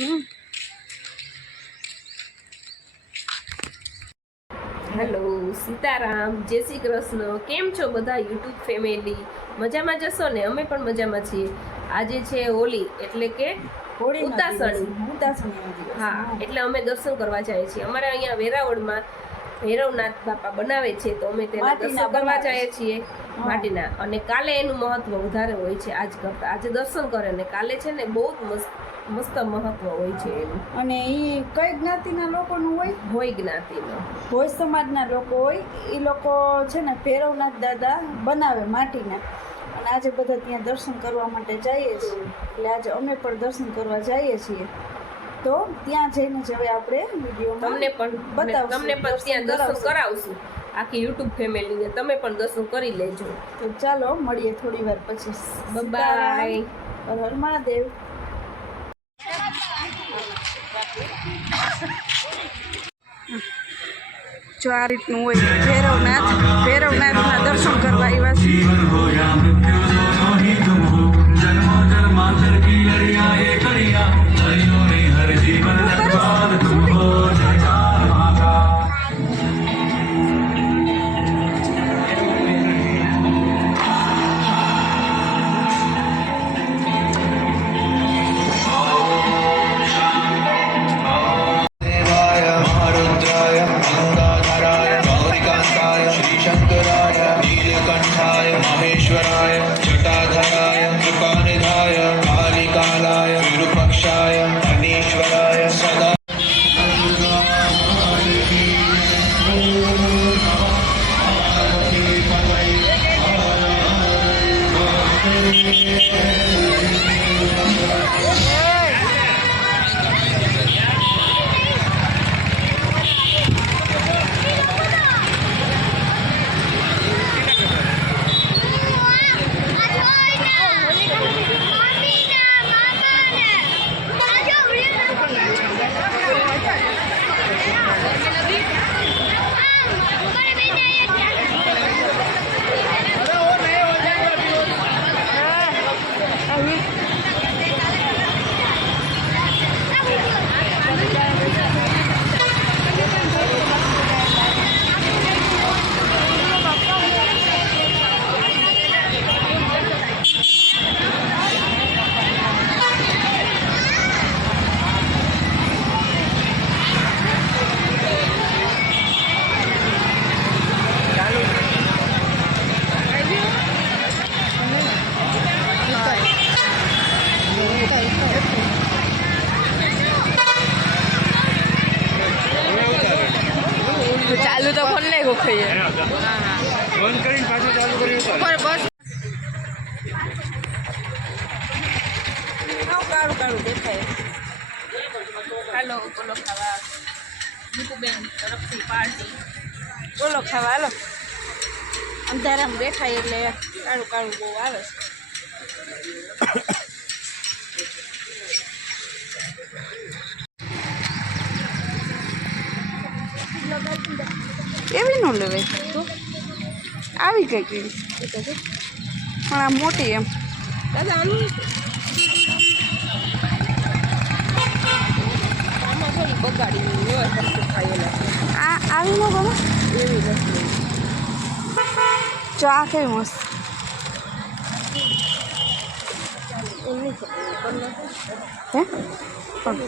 Hello Sitaram, જય શ્રી કૃષ્ણ. કેમ છો બધા યુટ્યુબ ફેમિલી? મજામાં જશો ને? અમે પણ મજામાં છીએ. આજે છે હોળી એટલે કે ઉતાસણી. હા, એટલે અમે દર્શન કરવા જઈએ છીએ. અમારે અહીંયા વેરાવળમાં ભૈરવનાથ બાપા બનાવે છે, તો અમે તેના દર્શન કરવા જઈએ છીએ માટીના. અને કાલે એનું મહત્વ વધારે હોય છે આજ કરતા. આજે દર્શન કરે ને કાલે છે ને બહુ મસ્ત મહત્વ હોય છે એનું. અને એ કઈ જ્ઞાતિના લોકોનું હોય જ્ઞાતિનો, ભોજ સમાજના લોકો હોય. એ લોકો છે ને ભૈરવનાથ દાદા બનાવે માટીના. અને આજે બધા ત્યાં દર્શન કરવા માટે જઈએ છીએ. એટલે આજે અમે પણ દર્શન કરવા જઈએ છીએ. તો ત્યાં જઈને જ હવે આપણે વિડીયોમાં તમને પણ ત્યાં દર્શન કરાવશું આખી યુટ્યુબ ફેમિલીને. તમે પણ દર્શન કરી લેજો. તો ચાલો મળીએ થોડી વાર પછી. બાય. હર હર મહાદેવ. જો આ રીતનું હોય ભૈરવનાથના દર્શન કરવા આવ્યા છીએ. महेश्वराय जटाधराय कृपानिधाय कालिकालाय विरूपाक्षाय अनीश्वराय सदा ચાલુ તો ફોન નહીં ગોખાઈએ. બંધ કરીને પાછું ચાલુ કર્યું તો બસ કાળું કાળું દેખાય. હાલો બોલો ખાવા. દીપુબેન તરફથી પાર્ટી. બોલો ખાવા હાલો. અંધારામાં બેઠા એટલે કાળું કાળું બહુ આવે છે. એવી ન લેવાય તો આવી કઈ કેવી પણ આ મોટી એમ. દાદા આનું આમાં થોડી બગાડી હોય વસ્તુ ખાયેલા આ આવી ન ગમે એવી વસ્તુ. જો આ કેવી મસ્ત. હે પણ